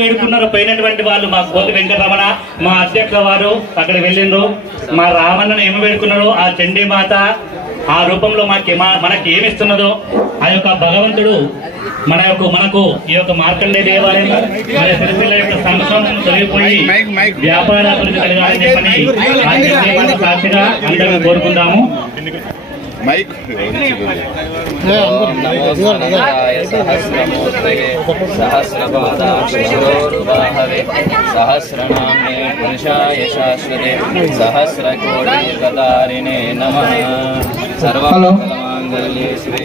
వేడుకున్నారు పోయినటువంటి వాళ్ళు మా కోతి వెంకటరమణ మా అధ్యక్ష వారు అక్కడ వెళ్ళిండ్రు. మా రామన్నను ఏమి వేడుకున్నారో ఆ చండీ మాత ఆ రూపంలో మనకి ఏమిస్తున్నదో ఆ యొక్క భగవంతుడు మనకు ఈ యొక్క మార్కండేయ దేవాలయం మన సిరిసిల్ల యొక్క సంక్షోభం తొలగిపోయి వ్యాపారాభివృద్ధి కలగాలని చెప్పని ఆ చండీ మాత సాక్షిగా అందరూ కోరుకుందాము. सहस्रनाम्ने पुरुषाय शाश्वते सहस्रकोटिकदारिणे नमः. सर्वमङ्गलमाङ्गल्ये शिवे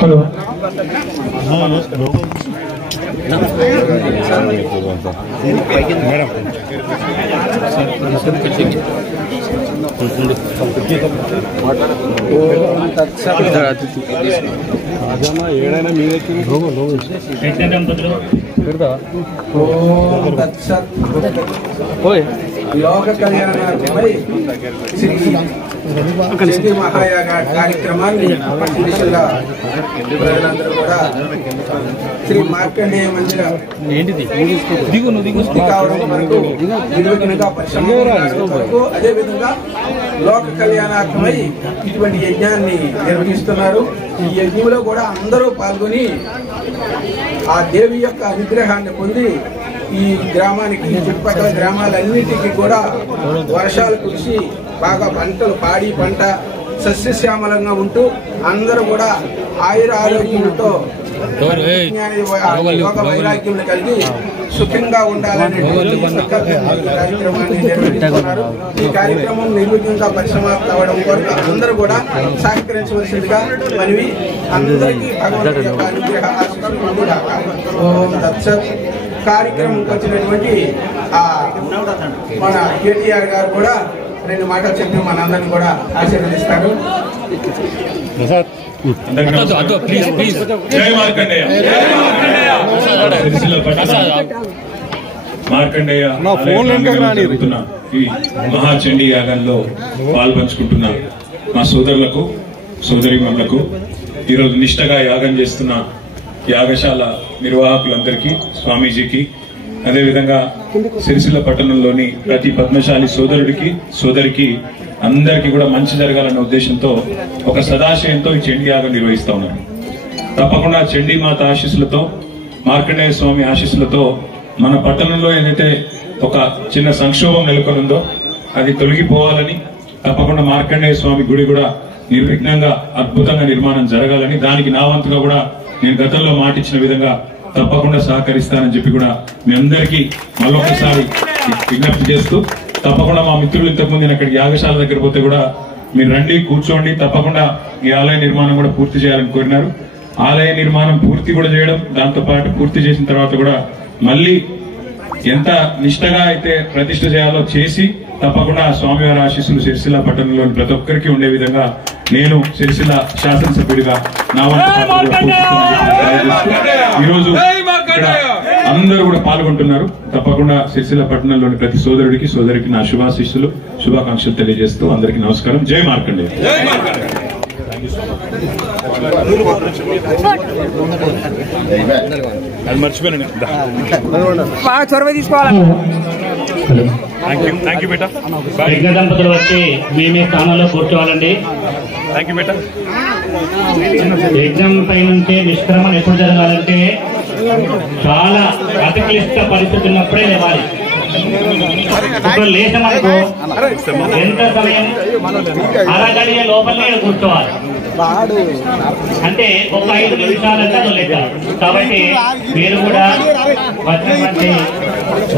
హలో ఏడైనా మీదకి లోక కళ్యాణార్థమై శ్రీ మహాయాగ కార్యక్రమాన్ని ప్రజలందరూ కూడా శ్రీ మార్కండేయ మందిర కావడం వరకు నిర్విఘ్నంగా పరిశ్రమకు అదేవిధంగా లోక కళ్యాణార్థమై ఇటువంటి యజ్ఞాన్ని నిర్వహిస్తున్నారు. ఈ యజ్ఞంలో కూడా అందరూ పాల్గొని ఆ దేవి యొక్క అనుగ్రహాన్ని పొంది ఈ గ్రామానికి చుట్టుపక్కల గ్రామాలన్నిటికీ కూడా వర్షాలు కురిసి బాగా పంటలు పాడి పంట సస్యశ్యామలంగా ఉంటూ అందరూ కూడా ఆయుర ఆరోగ్యంతో యోగ వైరాగ్యం కలిగి సుఖంగా ఉండాలనే కార్యక్రమాన్ని నిర్వహిస్తున్నారు. ఈ కార్యక్రమం నిర్విఘ్నంగా పరిసమాప్తి అవ్వడం కొరకు అందరూ కూడా సహకరించవలసిందిగా మనవి. అందరికీ భగవంతుడి యొక్క అనుగ్రహ ఆశీస్సులు ఓం దత్సత్. కార్యక్రమంకి వచ్చినటువంటి మన కేటీఆర్ గారు కూడా 2 మాటలు చెప్పి మనందరినీ కూడా ఆశీర్వదిస్తారు. మార్కండేయ ఈ మహాచండీ యాగంలో పాల్పంచుకుంటున్న మా సోదరులకు సోదరీమణులకు ఈరోజు నిష్టగా యాగం చేస్తున్న యాగశాల నిర్వాహకులందరికీ స్వామీజీకి అదేవిధంగా సిరిసిల్ల పట్టణంలోని ప్రతి పద్మశాలి సోదరుడికి సోదరికి అందరికీ కూడా మంచి జరగాలన్న ఉద్దేశంతో ఒక సదాశయంతో ఈ చండీ యాగం నిర్వహిస్తా ఉన్నారు. తప్పకుండా చండీ మాత ఆశీస్సులతో మార్కండేయ స్వామి ఆశీస్సులతో మన పట్టణంలో ఏదైతే ఒక చిన్న సంక్షోభం నెలకొనుందో అది తొలగిపోవాలని తప్పకుండా మార్కండేయ స్వామి గుడి కూడా నిర్విఘ్నంగా అద్భుతంగా నిర్మాణం జరగాలని దానికి నా వంతుగా కూడా నేను గతంలో మాటిచ్చిన విధంగా తప్పకుండా సహకరిస్తానని చెప్పి కూడా మీ అందరికీ మరొకసారి విజ్ఞప్తి చేస్తూ తప్పకుండా మా మిత్రులు ఇంతకుముందు నేను అక్కడికి యాగశాల దగ్గర పోతే కూడా మీరు రండి కూర్చోండి తప్పకుండా ఈ ఆలయ నిర్మాణం కూడా పూర్తి చేయాలని కోరినారు. ఆలయ నిర్మాణం పూర్తి కూడా చేయడం దాంతో పాటు పూర్తి చేసిన తర్వాత కూడా మళ్ళీ ఎంత నిష్టగా అయితే ప్రతిష్ఠ చేయాలో చేసి తప్పకుండా స్వామివారి ఆశీస్సులు సిరిసిల్ల పట్టణంలోని ప్రతి ఒక్కరికి ఉండే విధంగా నేను సిరిసిల్ల శాసనసభ్యుడిగా నా ఈరోజు అందరూ కూడా పాల్గొంటున్నారు. తప్పకుండా సిరిసిల్ల పట్టణంలోని ప్రతి సోదరుడికి సోదరికి నా శుభాశీస్సులు శుభాకాంక్షలు తెలియజేస్తూ అందరికీ నమస్కారం. జై మార్కండేయ. చొరవ తీసుకోవాలి. యజ్ఞ దంపతులు వచ్చి మేమే స్థానంలో కూర్చోవాలండి. యజ్ఞం పై నుంచే నిష్క్రమణ ఎప్పుడు జరగాలంటే చాలా అతి క్లిష్ట పరిస్థితి ఉన్నప్పుడే లేవాలి. ఇప్పుడు లేచమనుకో ఎంత సమయం అరగడియ లోపలనే కూర్చోవాలి. అంటే ఒక 5 నిమిషాలంటే అది లెక్క. కాబట్టి మీరు కూడా వచ్చినటువంటి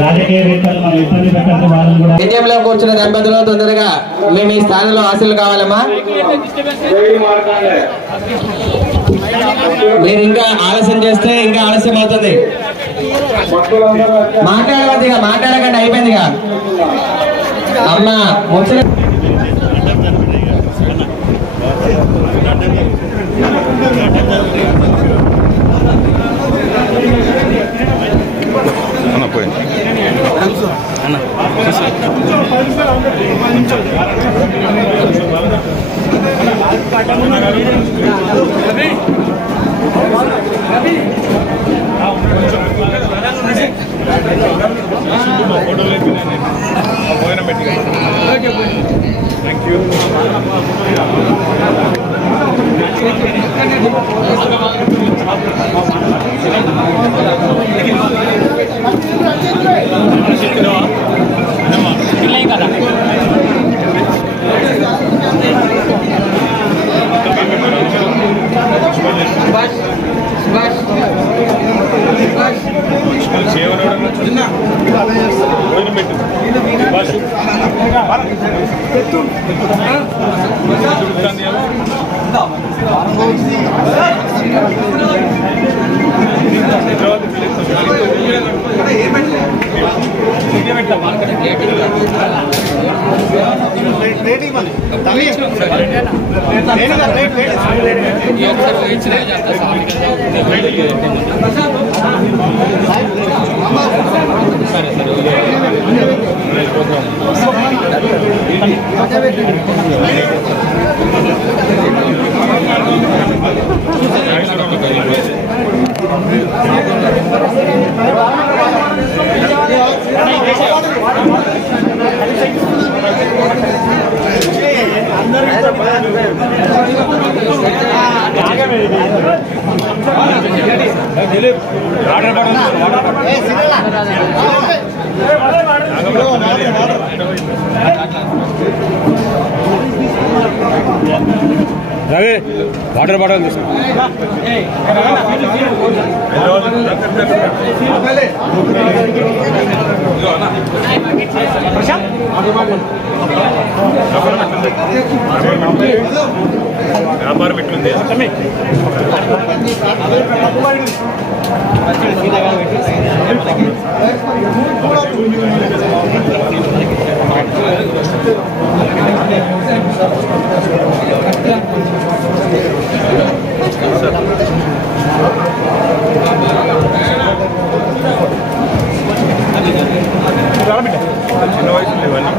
రాజకీయవేత్తలు మనం ఇబ్బంది పెట్టండి. వాళ్ళు కూడా యజ్ఞంలో కూర్చున్న దంపతులు తొందరగా మేము ఈ స్థానంలో ఆశలు కావాలమ్మా. మీరు ఇంకా ఆలస్యం చేస్తే ఇంకా ఆలస్యం అవుతుంది. మాట్లాడవద్దుగా, మాట్లాడకండి, అయిపోయిందిగా అమ్మా. ముచ్చట రవి వాటర్ బాటిల్ తీసుకో వ్యాపారం ఎట్లుంది చిన్న వయసులో ఇవన్నీ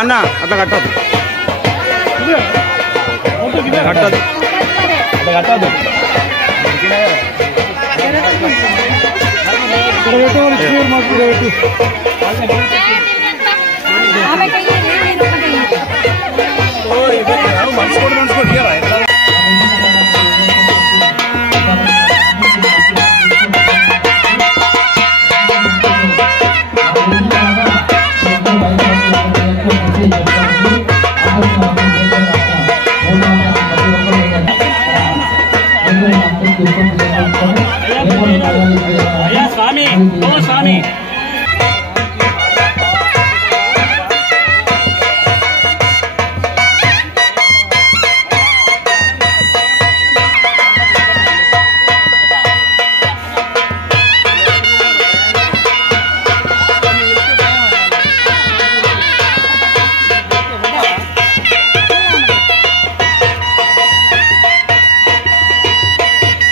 అన్నా అవునా అట్లా కట్టదు కట్టదు అట్లా కట్టదు అయ్యా స్వామి ఓ స్వామి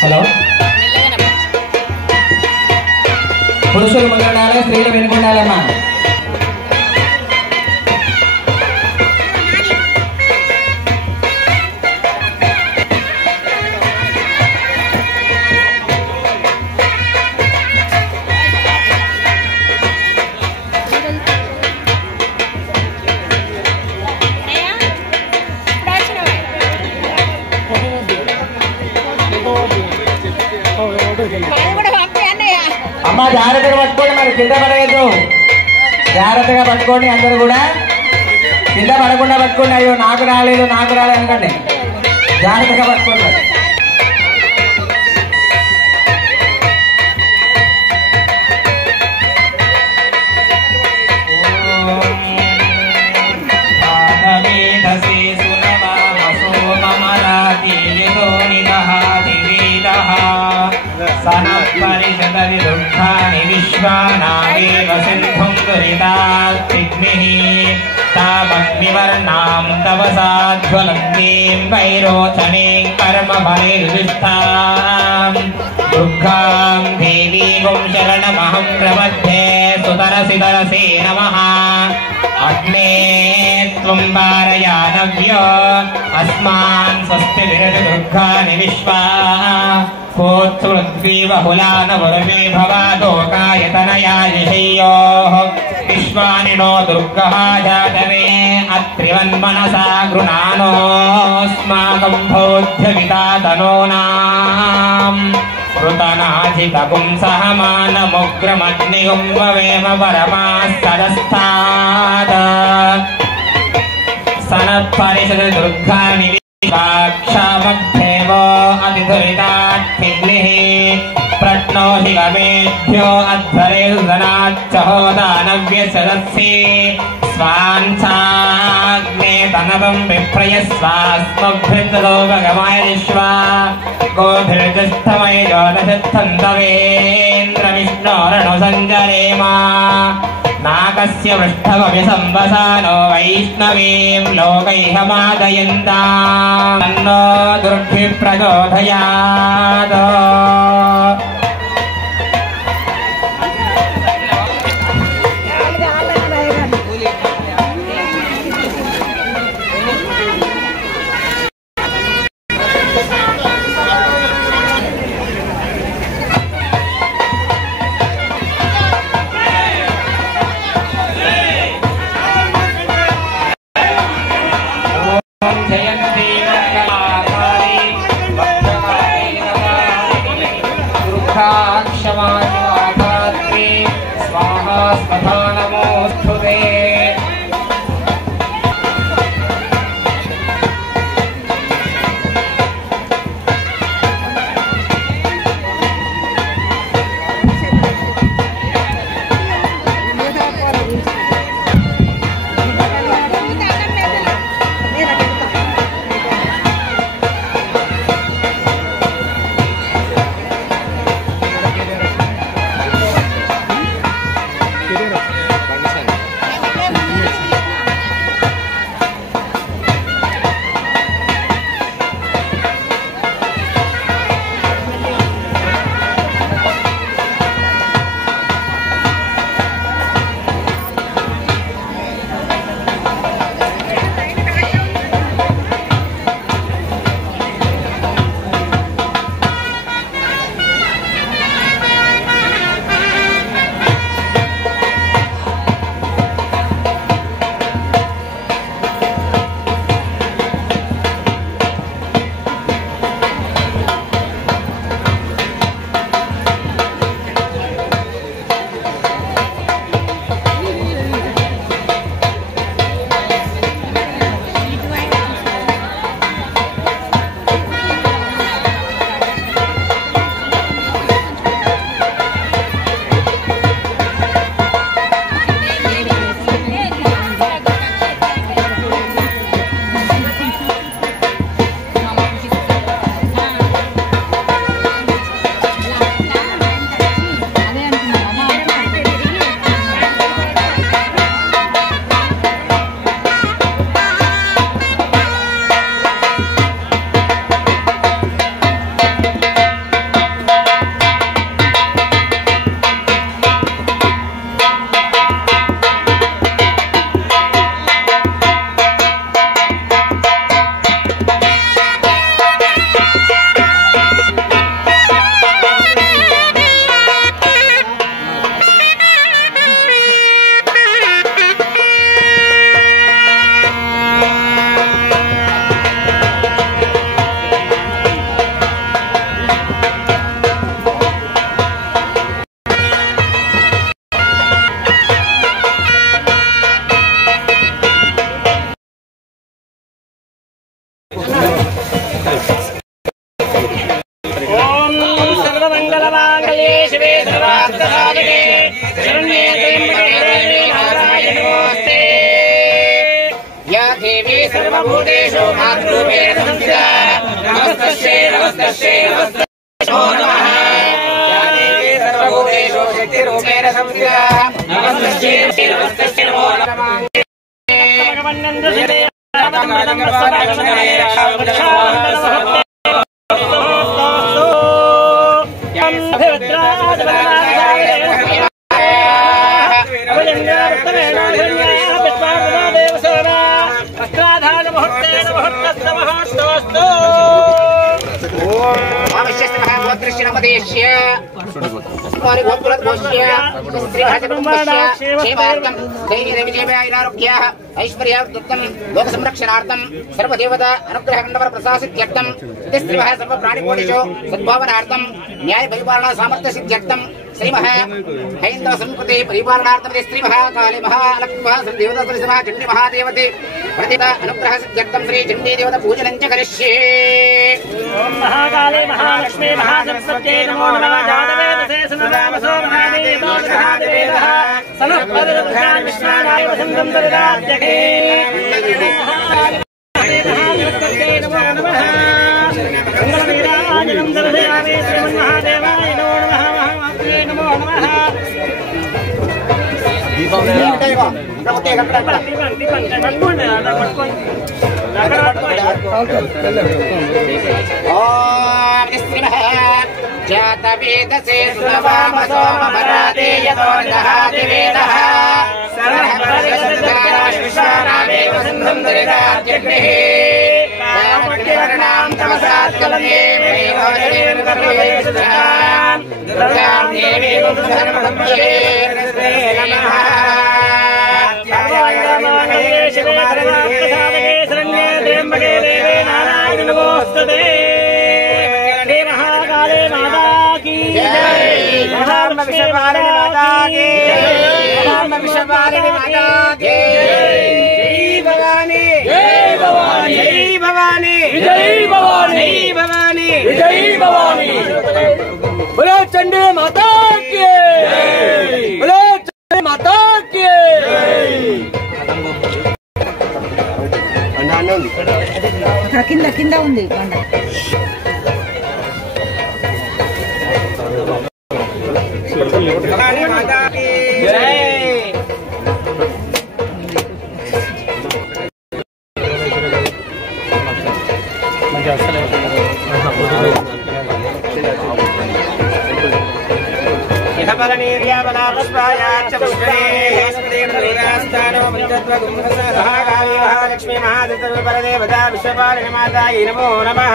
హలో పురుషులు ముందుండాలి స్త్రీలు వెనుకుండాలమ్మా అమ్మ జాగ్రత్తగా పట్టుకోండి మరి కింద పడేయద్దు జాగ్రత్తగా పట్టుకోండి అందరూ కూడా కింద పడకుండా పట్టుకోండి అయ్యో నాకు రాలేదు అనుకోండి జాగ్రత్తగా పట్టుకోండి మరి परिषदविरुद्धानि विश्वानामेव सिन्धुं दुरितात्तिग्निः तामग्निवर्णां तवसाज्वलन्तीं वैरोचनीं कर्मफलैर्विष्टां दुर्गां देवीं शरणमहं प्रपद्ये सुतरसि तरसे नमः अग्ने त्वं वारयानव्यो अस्मान् स्वस्ति विरति दुर्गानि विश्वा बहुलानवरमे भवादोकायतनयायशय्योः विश्वानि नो दुर्गः जातवे अत्रिवन्मनसा गृणानोऽस्माकं भोज्यविता तनूनाम् ऋतनाधिकपुं सह मानमुग्रमग्निगुं ववेम परमास्तदस्तात् सनःपरिषद दुर्गानि क्षामग्धेवो अतिदुरितात्तिग्निः प्रश्नोहि गमेभ्यो अध्वरेर्धनाच्चहो दानव्यसदस्ये स्वान्साग्ने तनवं विप्रयस्वास्मभ्यन्तलोकगमाय विश्वा गोभिर्जस्थमय ज्योतिषस्थन्दवेन्द्रविष्णोरणुसञ्जरेमा नागस्य पृष्ठमपि संवसानो वैष्णवीं लोकैहमादयन्ता तन्नो दुर्भिः प्रचोदयात् కిరీరా सर्वमङ्गले शिवे सर्वार्थसाधके शरण्ये त्र्यम्बके नारायणे नमोऽस्ते। या देवी सर्वभूतेषु मातृरूपेण संस्थिता नमस्तस्यै नमस्तस्यै नमो नमः। या देवी सर्वभूतेषु शक्तिरूपेण संस्थिता नमस्तस्यै नमस्तस्यै नमो नमः। ऐश्वर्यार्थं लोक संरक्षणार्थं सर्वदेवता अनुग्रह खंडवर प्रसादित्यर्थं तिस्त्रिभः सर्व प्राणिकोटिषु सद्भावनार्थं न्याय परिपालना सामर्थ्य सिद्ध्यर्थं श्रीमः हैन्दव संस्कृति परिपालनार्थं तिस्त्रिभः काली महालक्ष्मी देवता श्रीमः चण्डी महादेवते प्रतिभा अनुग्रह सिद्ध्यर्थं श्री चण्डी देवता पूजनं च करिष्ये। ओम महाकाले महालक्ष्मी महासरस्वत्यै नमो नमः। जातवेदसे सुनरामसो महादेवो महादेवः सनःपदपुत्रान् विश्वानाय वसन्तं ददात्यके। महासरस्वत्यै नमो नमः। मंगलवीराजनं दर्शयामि श्रीमन्महादेवाय नमो नमः। महामात्रे नमो नमः। जातवेदसे सुनवामसो ममराते यतो दहादिवेदः सरःपरिशुद्धाराश्विश्वानामे वसन्तं दरिदात्यग्निः वर्णां तमसात्कलये मेघोजनेन कर्मवैशुद्धां दुर्गां देवीं सर्वसंशये नमः। शिवे सर्वार्थसाधके शरण्ये त्र्यम्बके देवे नारायणे नमोस्तुते। हे महाकाले माता की जय। महाविश्वपालिनी माता की जय। महाविश्वपालिनी माता की जय। जय भवानी जय भवानी जय भवानी जय भवानी जय भवानी जय भवानी। बोलो चंडी माता की जय। बोलो चंडी माता की కింద కింద ఉంది బండ. महालक्ष्मी महादेवता विश्वपालिनी मातायै नमो नमः।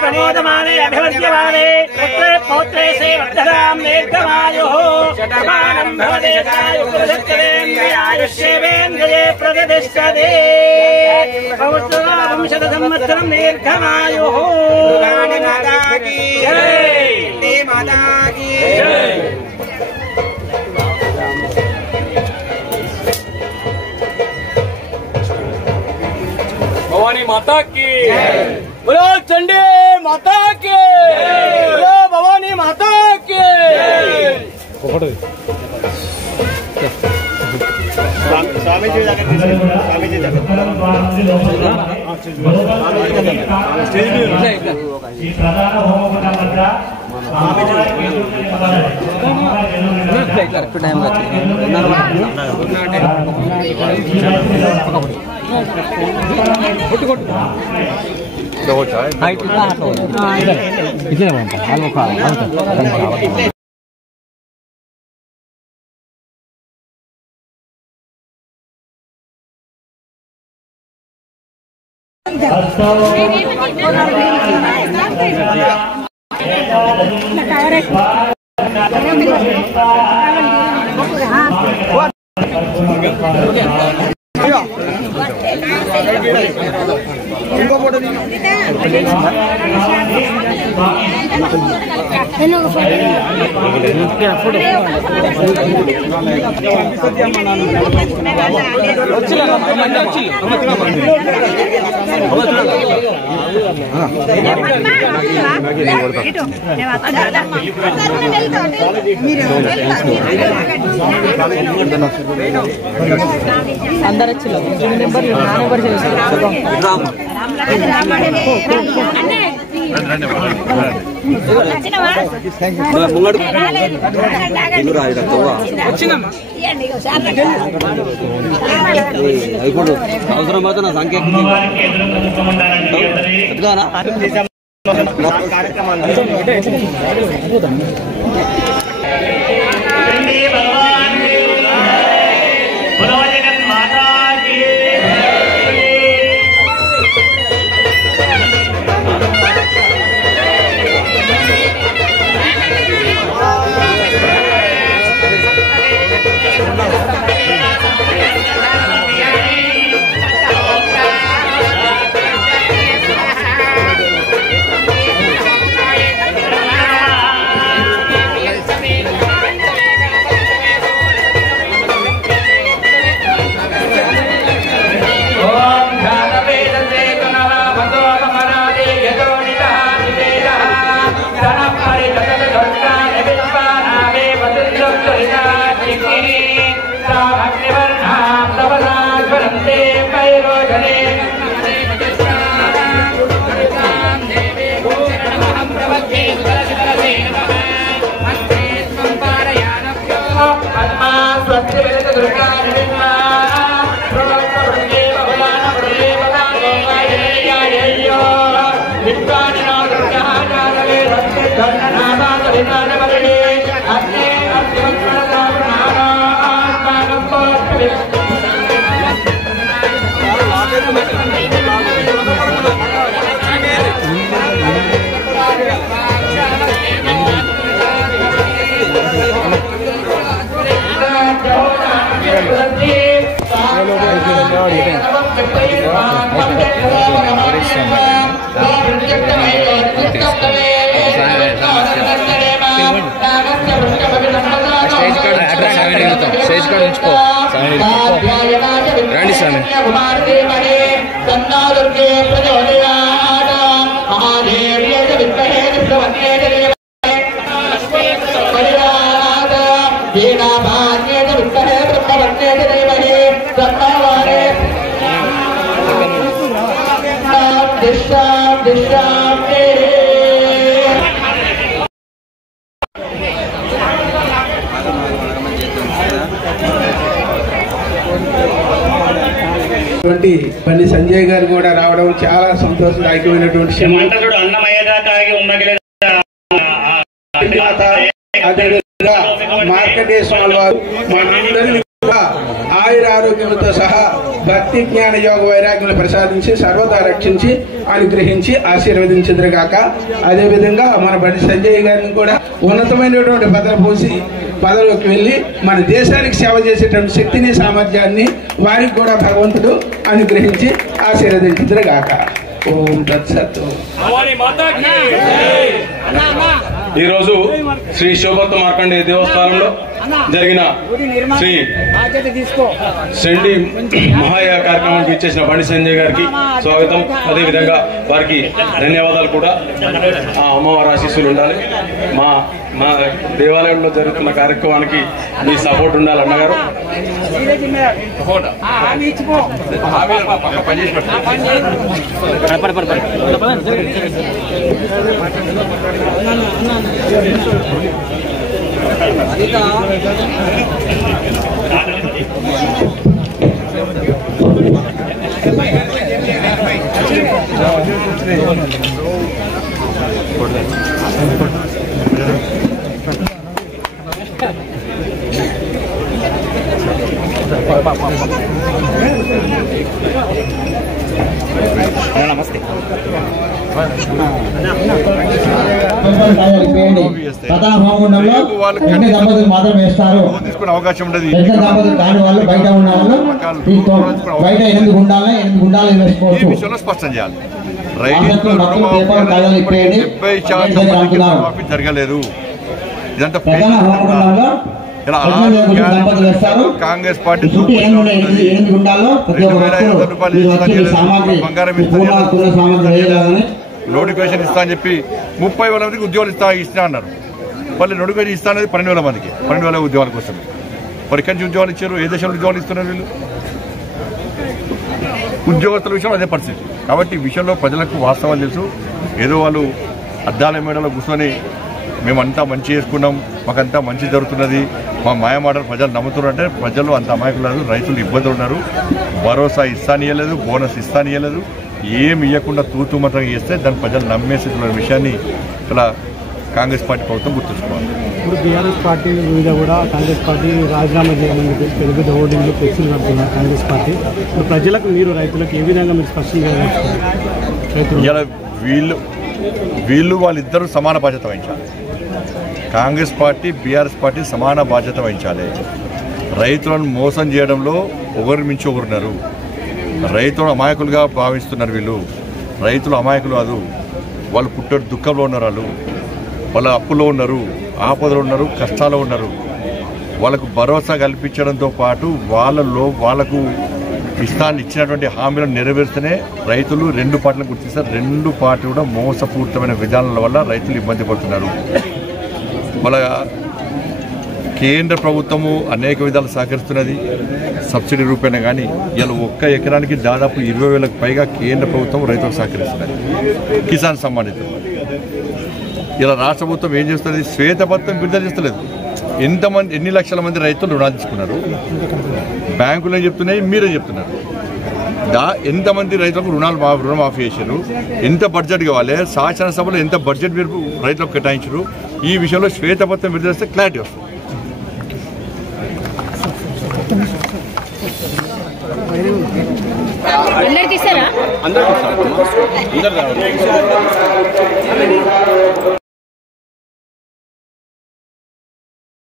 प्रमोदमाने अभिवद्यमाने पुत्रे पौत्रे से वर्धतां दीर्घमायुः शतमानं भवति आयुष्येवेन्द्रिये प्रतिष्ठते शतसंवत्सरं दीर्घमायुः। माता की जय। माता की जय। भवानी माता की बोलो चंडी माता की बोलो भवानी माता की। स्वामीजी ఇంకో ఫోటో అందరు వచ్చి ఇప్పుడు అవసరం అయితే నా సంఖ్య స్టేజ్ కార్డు ఉంచుకో రండి స్వామి బండి సంజయ్ గారు కూడా రావడం చాలా సంతోషదాయకమైనటువంటి విషయం. అదేవిధంగా మార్కండేశ్వర వారు మనందరినీ కూడా ఆయుర ఆరోగ్యములతో సహా భక్తి జ్ఞాన యోగ వైరాగ్యం ప్రసాదించి సర్వదా రక్షించి అనుగ్రహించి ఆశీర్వదించుదురుగాక. అదేవిధంగా మన బండి సంజయ్ గారిని కూడా ఉన్నతమైనటువంటి పదవిలోకి వెళ్ళి మన దేశానికి సేవ చేసేటువంటి శక్తిని సామర్థ్యాన్ని వారికి కూడా భగవంతుడు అనుగ్రహించి ఆశీర్వదించుదురుగాక. ఓం తత్సత్. ఈరోజు శ్రీ శోభత్వ మార్కండేయ దేవస్థానంలో జరిగిన శ్రీ షండి మహాయాగ కార్యక్రమానికి ఇచ్చేసిన బండి సంజయ్ గారికి స్వాగతం. అదేవిధంగా వారికి ధన్యవాదాలు కూడా. ఆ అమ్మవారి ఆశీస్సులు ఉండాలి. మా దేవాలయంలో జరుగుతున్న కార్యక్రమానికి మీ సపోర్ట్ ఉండాలి అన్నగారు. నమస్తే. ప్రధాన భాగంలో అన్ని దంపతులు మాత్రం వేస్తారు. పెద్ద దంపతులు కాని వాళ్ళు బయట ఉన్న వాళ్ళు బయట 8 గుండాలని వేసుకోవచ్చు. స్పష్టం చేయాలి. రైతులు రుణమాఫీ జరగలేదు. ఇదంతా కాంగ్రెస్ పార్టీ బంగారం నోటిఫికేషన్ ఇస్తా అని చెప్పి 30,000 మందికి ఉద్యోగాలు ఇస్తా అన్నారు. వాళ్ళు నోటిఫికేషన్ ఇస్తా అనేది 12,000 మందికి 12,000 ఉద్యోగాల కోసం. మరి ఎక్కడి నుంచి ఉద్యోగాలు ఇచ్చారు? ఏ దేశంలో ఉద్యోగాలు ఇస్తున్నారు వీళ్ళు? ఉద్యోగస్తుల విషయంలో అదే పరిస్థితి. కాబట్టి ఈ విషయంలో ప్రజలకు వాస్తవాలు తెలుసు. ఏదో వాళ్ళు అద్దాల మేడలో కూర్చొని మేమంతా మంచి చేసుకున్నాం, మాకంతా మంచి జరుగుతున్నది, మా మాయమాటలు ప్రజలు నమ్ముతున్నారంటే ప్రజలు అంత అమాయకులు లేదు. రైతులు ఇబ్బందులు ఉన్నారు. భరోసా ఇస్తానియలేదు, బోనస్ ఇస్తానియలేదు. ఏమి ఇవ్వకుండా తూతుమతంగా చేస్తే దాన్ని ప్రజలు నమ్మేసిన విషయాన్ని ఇక్కడ కాంగ్రెస్ పార్టీ ప్రభుత్వం గుర్తుంచుకోవాలి. ఇప్పుడు బీఆర్ఎస్ పార్టీ మీద కూడా కాంగ్రెస్ పార్టీ రాజీనామా చేయాలని తెలుగు హోర్డింగ్లు ఫ్లెక్సీలు కడుతున్నారు కాంగ్రెస్ పార్టీ. ఇప్పుడు ప్రజలకు మీరు రైతులకు ఏ విధంగా మీరు స్పష్టంగా ఇలా వీళ్ళు వాళ్ళిద్దరూ సమాన బాధ్యత వహించాలి. కాంగ్రెస్ పార్టీ బీఆర్ఎస్ పార్టీ సమాన బాధ్యత వహించాలి. రైతులను మోసం చేయడంలో ఒకరి మించి ఒకరున్నారు. రైతులు అమాయకులుగా భావిస్తున్నారు వీళ్ళు. రైతులు అమాయకులు కాదు, వాళ్ళు పుట్టారు దుఃఖంలో ఉన్నారు, వాళ్ళు అప్పులో ఉన్నారు, ఆపదలో ఉన్నారు, కష్టాల్లో ఉన్నారు. వాళ్ళకు భరోసా కల్పించడంతో పాటు వాళ్ళకు ఇచ్చినటువంటి హామీలను నెరవేర్స్తేనే రైతులు రెండు పార్టీలను గుర్తిస్తారు. రెండు పార్టీలు కూడా మోసపూరితమైన విధానాల వల్ల రైతులు ఇబ్బంది పడుతున్నారు. వాళ్ళ కేంద్ర ప్రభుత్వము అనేక విధాలు సహకరిస్తున్నది, సబ్సిడీ రూపేణ. కానీ ఇలా ఒక్క ఎకరానికి దాదాపు 20,000కు పైగా కేంద్ర ప్రభుత్వం రైతులకు సహకరిస్తున్నది. కిసాన్ సంబంధిత ఇలా రాష్ట్ర ప్రభుత్వం ఏం చేస్తుంది? శ్వేతపత్రం విడుదల చేస్తలేదు. ఎన్ని లక్షల మంది రైతులు రుణాలు తీసుకున్నారు? బ్యాంకులు ఏం చెప్తున్నాయి, మీరే చెప్తున్నారు. ఎంతమంది రైతులకు రుణమాఫీ చేశారు? ఎంత బడ్జెట్ కావాలి? శాసనసభలో ఎంత బడ్జెట్ మీరు రైతులకు కేటాయించారు? ఈ విషయంలో శ్వేతపత్రం విడుదల చేస్తే క్లారిటీ వస్తుంది. అందరికి ఇస్తారా?